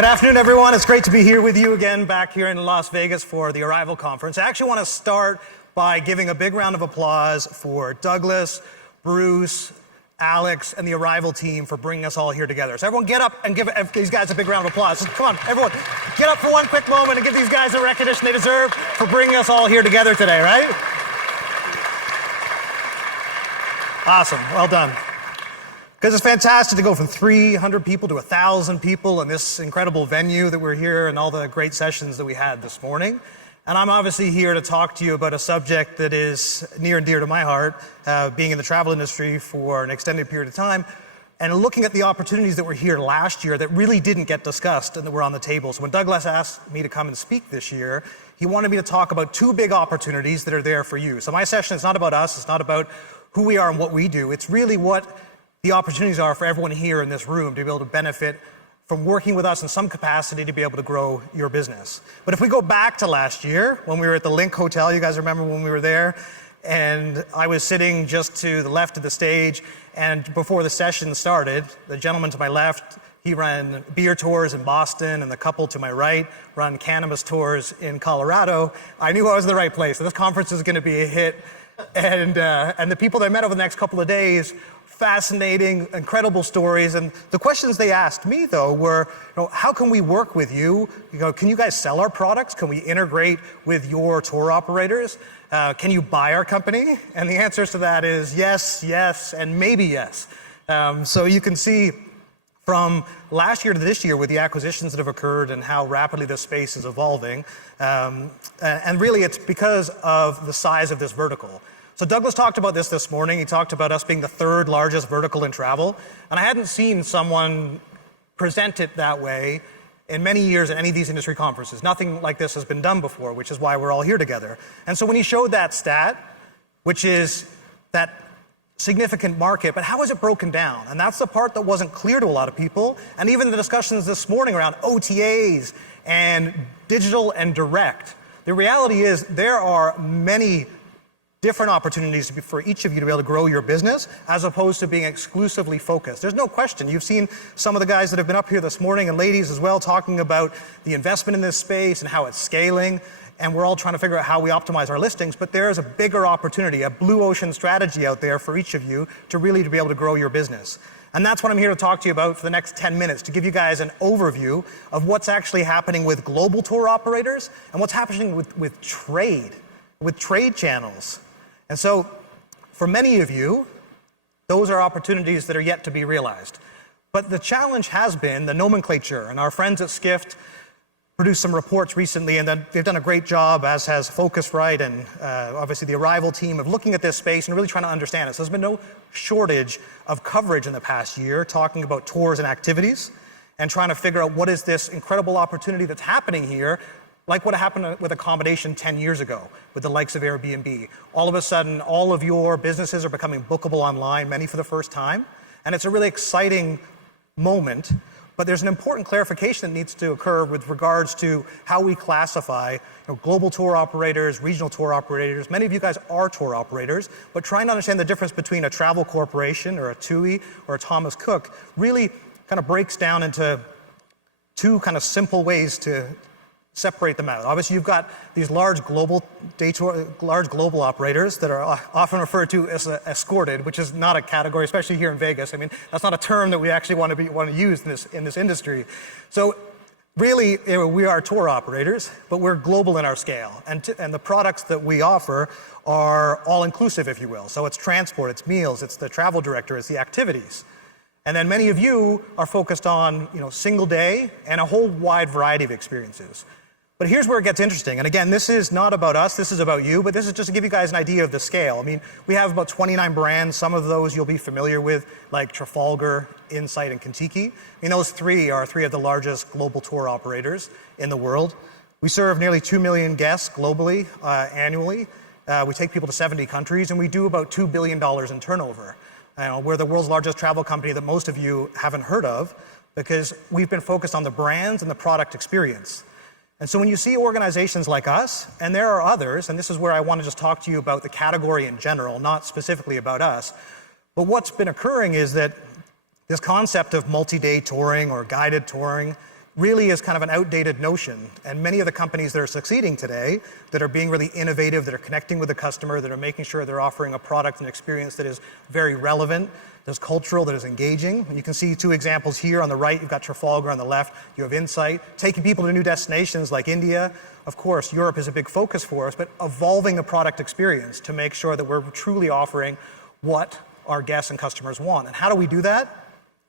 Good afternoon, everyone. It's great to be here with you again back here in Las Vegas for the Arival conference. I actually want to start by giving a big round of applause for Douglas, Bruce, Alex, and the Arival team for bringing us all here together. So everyone get up and give these guys a big round of applause. Come on, everyone, get up for one quick moment and give these guys the recognition they deserve for bringing us all here together today, right? Awesome, well done. Because it's fantastic to go from 300 people to 1,000 people in this incredible venue that we're here and all the great sessions that we had this morning. And I'm obviously here to talk to you about a subject that is near and dear to my heart, being in the travel industry for an extended period of time, and looking at the opportunities that were here last year that really didn't get discussed and that were on the table. So when Douglas asked me to come and speak this year, he wanted me to talk about two big opportunities that are there for you. So my session is not about us, it's not about who we are and what we do, it's really what the opportunities are for everyone here in this room to be able to benefit from working with us in some capacity to be able to grow your business. But if we go back to last year, when we were at the Link Hotel, you guys remember when we were there, and I was sitting just to the left of the stage, and before the session started, the gentleman to my left, he ran beer tours in Boston, and the couple to my right run cannabis tours in Colorado. I knew I was in the right place, so this conference is gonna be a hit. And the people that I met over the next couple of days, fascinating, incredible stories. And the questions they asked me, though, were, how can we work with you? Can you guys sell our products? Can we integrate with your tour operators? Can you buy our company? And the answers to that is yes, yes, and maybe yes. So you can see from last year to this year with the acquisitions that have occurred and how rapidly this space is evolving. And really it's because of the size of this vertical. So Douglas talked about this morning. He talked about us being the third largest vertical in travel. And I hadn't seen someone present it that way in many years at any of these industry conferences. Nothing like this has been done before, which is why we're all here together. And so when he showed that stat, which is that significant market, but how is it broken down? And that's the part that wasn't clear to a lot of people. And even the discussions this morning around OTAs and digital and direct. The reality is there are many different opportunities for each of you to be able to grow your business as opposed to being exclusively focused. There's no question. You've seen some of the guys that have been up here this morning, and ladies as well, talking about the investment in this space and how it's scaling. And we're all trying to figure out how we optimize our listings, but there's a bigger opportunity, a blue ocean strategy out there for each of you to really be able to grow your business. And that's what I'm here to talk to you about for the next 10 minutes, to give you guys an overview of what's actually happening with global tour operators and what's happening with trade channels. And so for many of you, those are opportunities that are yet to be realized. But the challenge has been the nomenclature, and our friends at Skift produced some reports recently, and they've done a great job, as has Focusrite and obviously the Arival team, of looking at this space and really trying to understand it. So there's been no shortage of coverage in the past year talking about tours and activities and trying to figure out what is this incredible opportunity that's happening here, like what happened with accommodation 10 years ago with the likes of Airbnb. All of a sudden, all of your businesses are becoming bookable online, many for the first time, and it's a really exciting moment. But there's an important clarification that needs to occur with regards to how we classify global tour operators, regional tour operators. Many of you guys are tour operators, but trying to understand the difference between a travel corporation or a TUI or a Thomas Cook really kind of breaks down into two kind of simple ways to separate them out. Obviously, you've got these large global operators that are often referred to as escorted, which is not a category, especially here in Vegas. I mean, that's not a term that we actually want to use in this industry. So really, we are tour operators, but we're global in our scale. And the products that we offer are all-inclusive, if you will. So it's transport, it's meals, it's the travel director, it's the activities. And then many of you are focused on single day and a whole wide variety of experiences. But here's where it gets interesting. And again, this is not about us, this is about you, but this is just to give you guys an idea of the scale. I mean, we have about 29 brands. Some of those you'll be familiar with, like Trafalgar, Insight, and Kentucky. I mean, those three are three of the largest global tour operators in the world. We serve nearly 2 million guests globally annually. We take people to 70 countries, and we do about $2 billion in turnover. We're the world's largest travel company that most of you haven't heard of because we've been focused on the brands and the product experience. And so when you see organizations like us, and there are others, and this is where I want to just talk to you about the category in general, not specifically about us, but what's been occurring is that this concept of multi-day touring or guided touring really is kind of an outdated notion. And many of the companies that are succeeding today, that are being really innovative, that are connecting with the customer, that are making sure they're offering a product and experience that is very relevant, that's cultural, that is engaging. And you can see two examples here. On the right, you've got Trafalgar. On the left, you have Insight. Taking people to new destinations like India. Of course, Europe is a big focus for us, but evolving the product experience to make sure that we're truly offering what our guests and customers want. And how do we do that?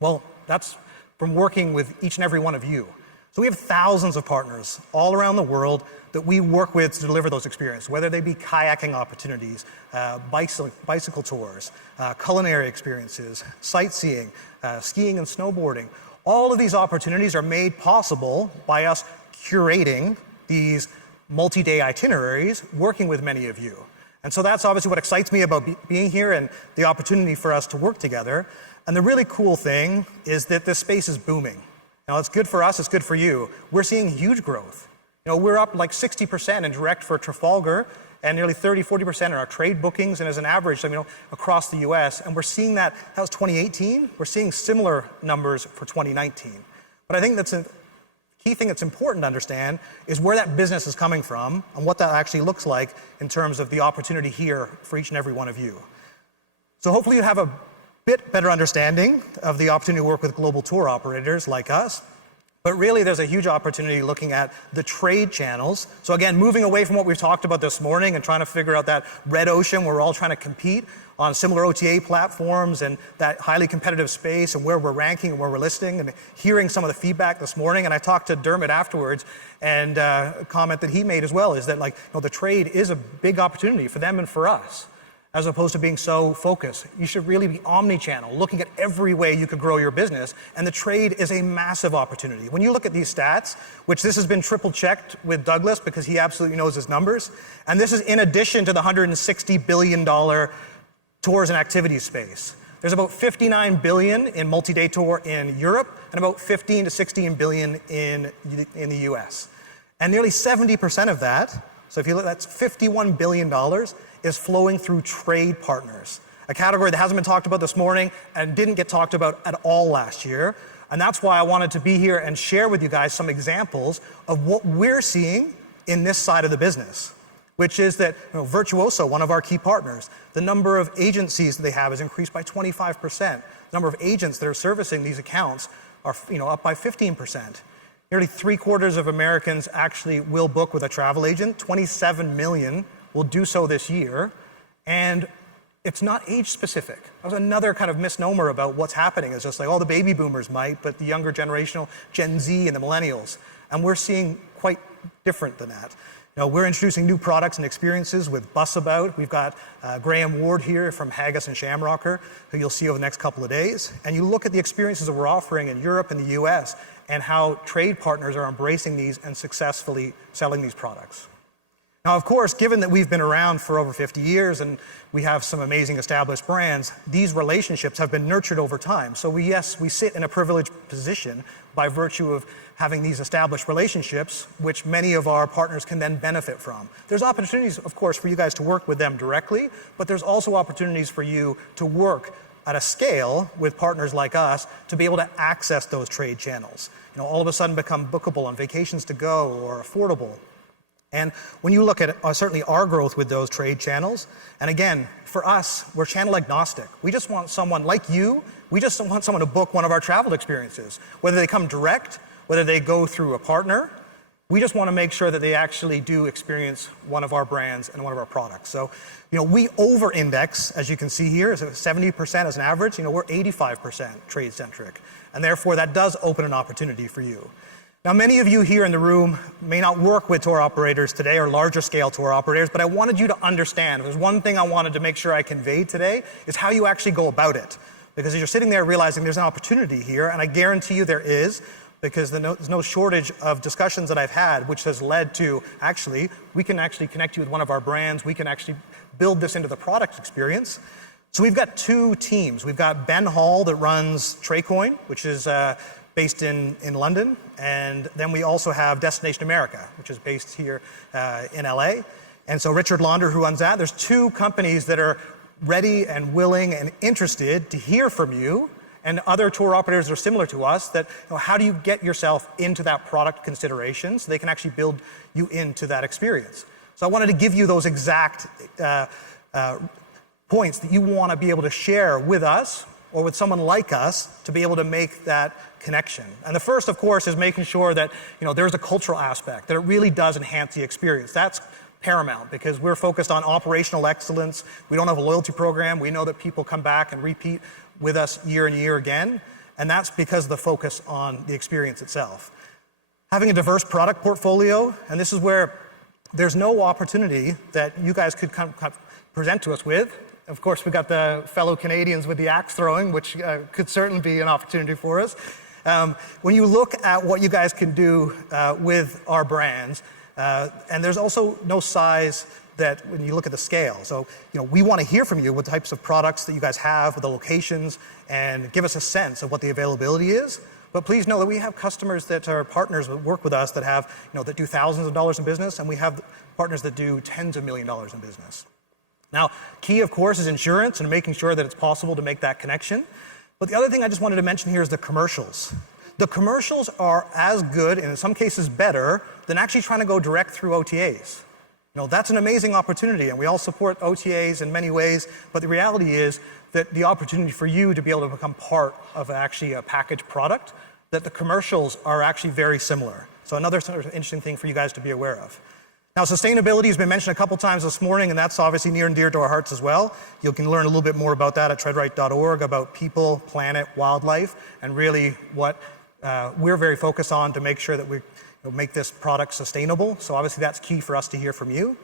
Well, that's from working with each and every one of you. So we have thousands of partners all around the world that we work with to deliver those experiences, whether they be kayaking opportunities, bicycle tours, culinary experiences, sightseeing, skiing and snowboarding. All of these opportunities are made possible by us curating these multi-day itineraries, working with many of you. And so that's obviously what excites me about being here and the opportunity for us to work together. And the really cool thing is that this space is booming. Now, it's good for us, it's good for you. We're seeing huge growth. We're up like 60% in direct for Trafalgar and nearly 40% in our trade bookings, and as an average, across the US. And we're seeing that was 2018. We're seeing similar numbers for 2019. But I think that's a key thing that's important to understand is where that business is coming from and what that actually looks like in terms of the opportunity here for each and every one of you. So hopefully you have a bit better understanding of the opportunity to work with global tour operators like us. But really, there's a huge opportunity looking at the trade channels. So again, moving away from what we've talked about this morning and trying to figure out that red ocean where we're all trying to compete on similar OTA platforms and that highly competitive space and where we're ranking and where we're listing, and hearing some of the feedback this morning. And I talked to Dermot afterwards, and a comment that he made as well is that the trade is a big opportunity for them and for us, as opposed to being so focused. You should really be omni-channel, looking at every way you could grow your business, and the trade is a massive opportunity. When you look at these stats, which this has been triple checked with Douglas because he absolutely knows his numbers, and this is in addition to the $160 billion tours and activities space. There's about 59 billion in multi-day tour in Europe, and about 15 to 16 billion in the US. And nearly 70% of that, so if you look, that's $51 billion, is flowing through trade partners, a category that hasn't been talked about this morning and didn't get talked about at all last year. And that's why I wanted to be here and share with you guys some examples of what we're seeing in this side of the business, which is that Virtuoso, one of our key partners, the number of agencies that they have has increased by 25%. The number of agents that are servicing these accounts are up by 15%. Nearly 3/4 of Americans actually will book with a travel agent. 27 million will do so this year, and it's not age specific. That was another kind of misnomer about what's happening. It's just like, the baby boomers might, but the younger generational, Gen Z and the millennials. And we're seeing quite different than that. We're introducing new products and experiences with Bus About. We've got Graham Ward here from Haggis and Shamrocker, who you'll see over the next couple of days. And you look at the experiences that we're offering in Europe and the US and how trade partners are embracing these and successfully selling these products. Now, of course, given that we've been around for over 50 years and we have some amazing established brands, these relationships have been nurtured over time. So we sit in a privileged position by virtue of having these established relationships, which many of our partners can then benefit from. There's opportunities, of course, for you guys to work with them directly, but there's also opportunities for you to work at a scale with partners like us to be able to access those trade channels. All of a sudden become bookable on Vacations to Go or affordable. And when you look at certainly our growth with those trade channels, and again, for us, we're channel agnostic. We just want someone like you, we just want someone to book one of our travel experiences. Whether they come direct, whether they go through a partner, we just want to make sure that they actually do experience one of our brands and one of our products. So, we over-index, as you can see here, 70% as an average. We're 85% trade-centric. And therefore, that does open an opportunity for you. Now, many of you here in the room may not work with tour operators today or larger scale tour operators, but I wanted you to understand, if there's one thing I wanted to make sure I conveyed today, is how you actually go about it. Because as you're sitting there realizing there's an opportunity here, and I guarantee you there is, because there's no shortage of discussions that I've had, which has led to, we can actually connect you with one of our brands, we can actually build this into the product experience. So we've got two teams. We've got Ben Hall that runs Tracoin, which is based in London, and then we also have Destination America, which is based here in LA. And so Richard Launder, who runs that, there's two companies that are ready and willing and interested to hear from you and other tour operators are similar to us, that how do you get yourself into that product consideration so they can actually build you into that experience. So I wanted to give you those exact points that you want to be able to share with us or with someone like us to be able to make that connection. And the first, of course, is making sure that there's a cultural aspect, that it really does enhance the experience. That's paramount because we're focused on operational excellence. We don't have a loyalty program. We know that people come back and repeat with us year and year again, and that's because of the focus on the experience itself. Having a diverse product portfolio, and this is where there's no opportunity that you guys could come present to us with. Of course, we got the fellow Canadians with the axe throwing, which could certainly be an opportunity for us. When you look at what you guys can do with our brands, and there's also no size that when you look at the scale. So, we want to hear from you what types of products that you guys have, with the locations, and give us a sense of what the availability is. But please know that we have customers that are partners that work with us that have, that do thousands of dollars in business, and we have partners that do tens of $1 million in business. Now, key, of course, is insurance and making sure that it's possible to make that connection. But the other thing I just wanted to mention here is the commercials. The commercials are as good, and in some cases better, than actually trying to go direct through OTAs. That's an amazing opportunity, and we all support OTAs in many ways, but the reality is that the opportunity for you to be able to become part of actually a packaged product, that the commercials are actually very similar. So another sort of interesting thing for you guys to be aware of. Now, sustainability has been mentioned a couple times this morning, and that's obviously near and dear to our hearts as well. You can learn a little bit more about that at treadright.org, about people, planet, wildlife, and really what we're very focused on to make sure that we make this product sustainable. So obviously that's key for us to hear from you.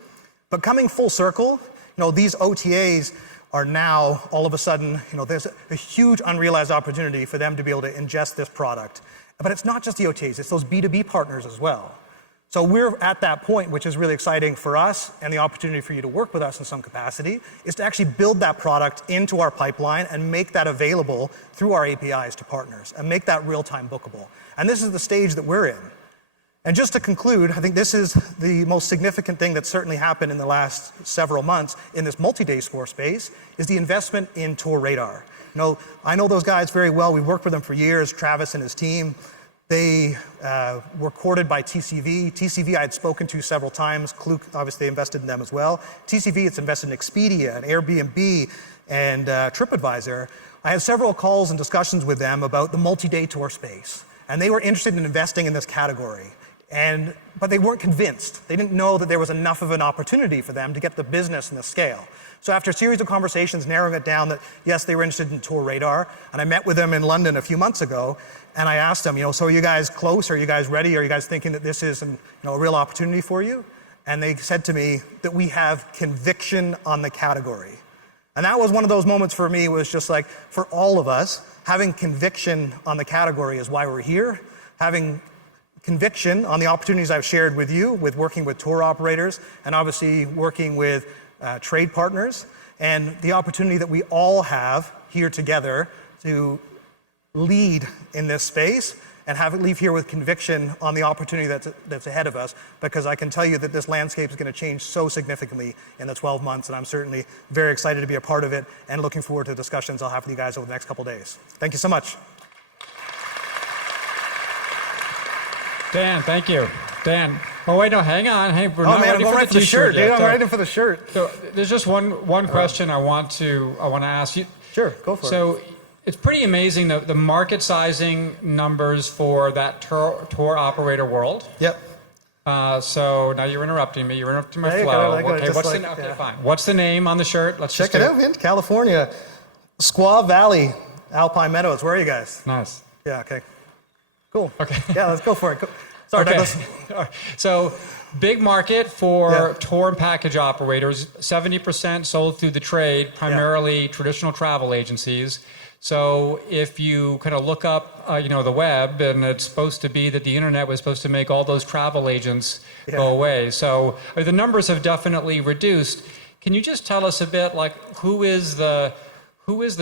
But coming full circle, these OTAs are now all of a sudden, there's a huge unrealized opportunity for them to be able to ingest this product. But it's not just the OTAs, it's those B2B partners as well. So we're at that point, which is really exciting for us, and the opportunity for you to work with us in some capacity is to actually build that product into our pipeline and make that available through our APIs to partners and make that real-time bookable. And this is the stage that we're in. And just to conclude, I think this is the most significant thing that's certainly happened in the last several months in this multi-day score space is the investment in Tour Radar. I know those guys very well. We've worked with them for years, Travis and his team. They were courted by TCV. TCV I had spoken to several times. Klook obviously invested in them as well. TCV, it's invested in Expedia and Airbnb and TripAdvisor. I had several calls and discussions with them about the multi-day tour space. And they were interested in investing in this category. But they weren't convinced. They didn't know that there was enough of an opportunity for them to get the business and the scale. So after a series of conversations, narrowing it down that, yes, they were interested in Tour Radar, and I met with them in London a few months ago, and I asked them, so are you guys close? Are you guys ready? Are you guys thinking that this is a real opportunity for you? And they said to me that we have conviction on the category. And that was one of those moments for me, was just like, for all of us, having conviction on the category is why we're here. Having conviction on the opportunities I've shared with you, with working with tour operators, and obviously working with trade partners, and the opportunity that we all have here together to lead in this space and have it leave here with conviction on the opportunity that's ahead of us, because I can tell you that this landscape is going to change so significantly in the 12 months, and I'm certainly very excited to be a part of it and looking forward to the discussions I'll have with you guys over the next couple days. Thank you so much. Dan, thank you. Dan. Oh, wait, no, hang on. Hey, we're not man, ready I'm going right for the shirt, dude. I'm right in for the shirt. So there's just one question I want to ask you. Sure, go for it. So it's pretty amazing the market sizing numbers for that tour operator world. Yep. So now you're interrupting me. You're interrupting my flow. Okay, fine. What's the name on the shirt? Let's check it out, man. California, Squaw Valley, Alpine Meadows. Where are you guys? Nice. Yeah. Okay. Cool. Okay. Yeah, let's go for it. Sorry, okay. Douglas. So, big market for tour and package operators. 70% sold through the trade, primarily traditional travel agencies. So, if you kind of look up, the web, and it's supposed to be that the internet was supposed to make all those travel agents go away. So, the numbers have definitely reduced. Can you just tell us a bit, like, who is the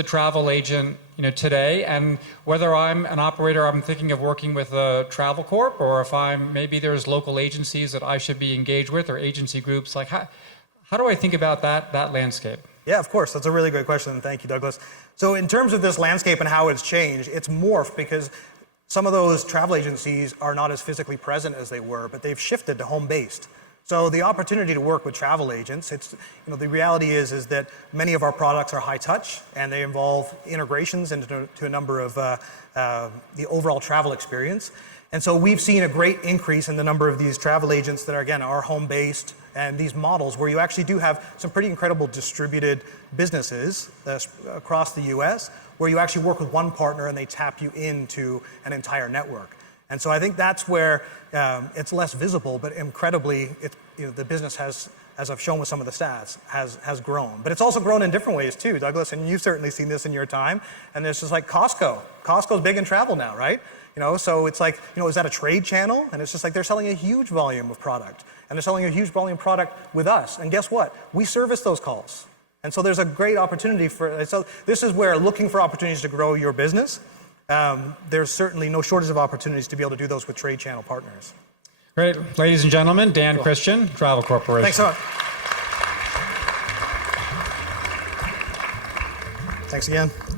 travel agent, today, and whether I'm an operator, I'm thinking of working with a travel corp, or if maybe there's local agencies that I should be engaged with, or agency groups, like how do I think about that landscape? Yeah, of course. That's a really great question. Thank you, Douglas. So in terms of this landscape and how it's changed, it's morphed because some of those travel agencies are not as physically present as they were, but they've shifted to home-based. So the opportunity to work with travel agents, the reality is that many of our products are high touch and they involve integrations into a number of the overall travel experience. And so we've seen a great increase in the number of these travel agents that are, again, are home-based, and these models where you actually do have some pretty incredible distributed businesses across the US, where you actually work with one partner and they tap you into an entire network. And so I think that's where it's less visible, but incredibly, the business has, as I've shown with some of the stats, has grown. But it's also grown in different ways too, Douglas, and you've certainly seen this in your time. And there's just like Costco. Costco's big in travel now, right? So it's like, is that a trade channel? And it's just like they're selling a huge volume of product. And they're selling a huge volume of product with us. And guess what? We service those calls. And so there's a great opportunity so this is where looking for opportunities to grow your business, there's certainly no shortage of opportunities to be able to do those with trade channel partners. Great. Ladies and gentlemen, Dan Christian, Travel Corporation. Thanks so much. Thanks again.